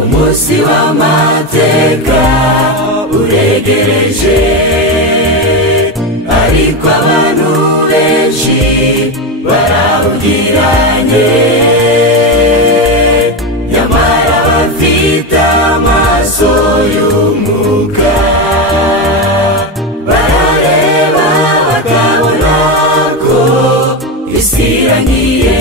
Umunsi w'amateka uregereje, ariko abantu benshi barahugiranye, nyamara bafite amaso y'umwuka, barareba bakabona ko isi irangiye.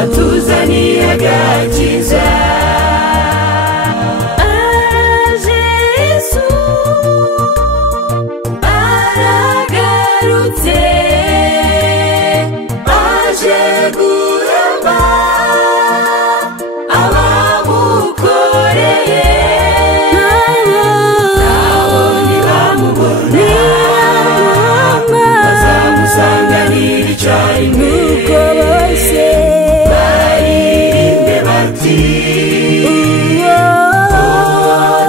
Atuzaniye agakiza, aje Yesu aragarutse, aje guhemba abamukoreye, nabo nibamubona bazamusanganira icyarimwe.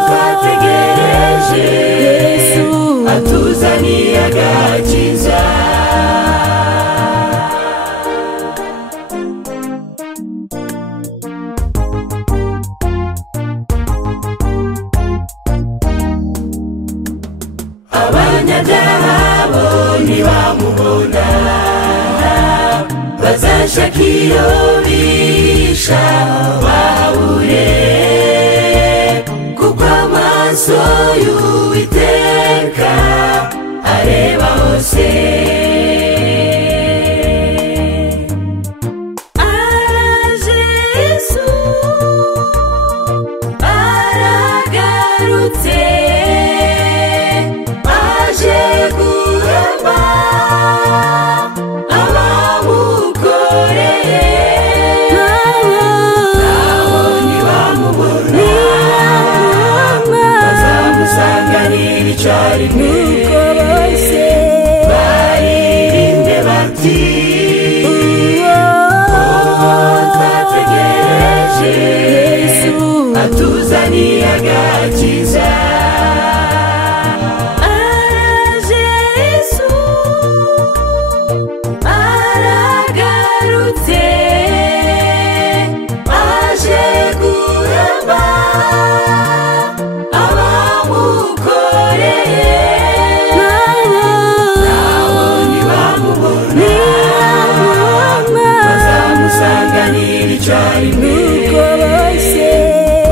Twategereje Yesu atuzaniye agakiza. Abanyabyaha bo ntibamubona, bazashaka iyo bisha babure, kuko amaso y'Uwiteka areba hose. Araje Yesu aragarutse, aje guhemba abamukoreye, nabo nibamubona bazamusanganira icyarimwe. Baririmbe bati twategereje Yesu atuzaniye agakiza. Araje Yesu aragarutse, aje guhemba abamukoreye, nabo nibamubona bazamusanganira icyarimwe.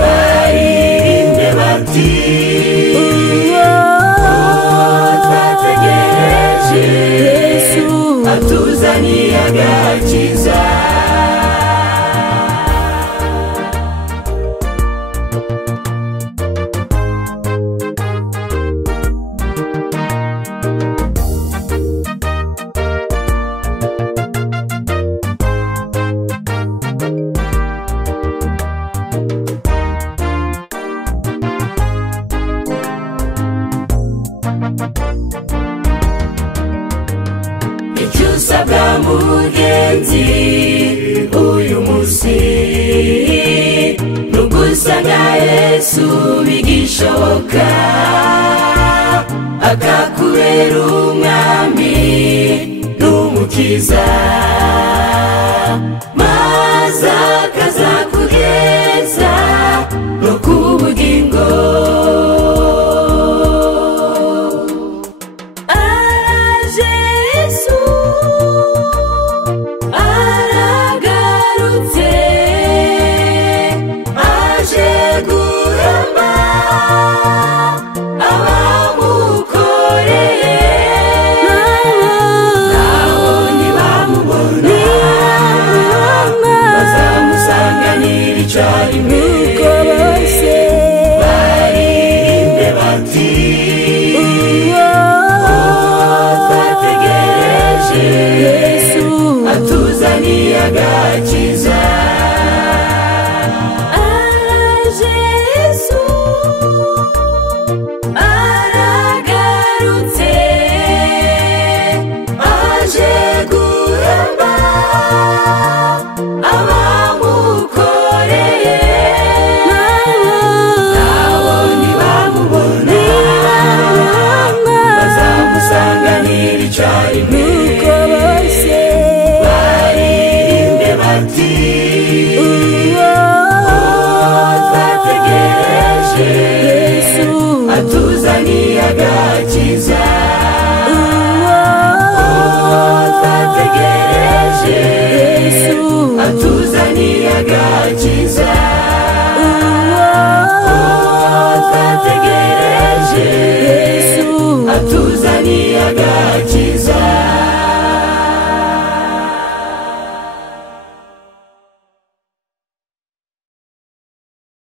Baririmbe bati twategereje Yesu atuzaniye agakiza. Icyo usabwa mugenzi uyu munsi, nugusanga Yesu bigishoboka, akakubera umwami n'umukiza, maze akazakugeza no ku bugingo. Araje Yesu aragarutse, aje guhemba abamukoreye, nabo nibamubona bazamusanganira icyarimwe. araje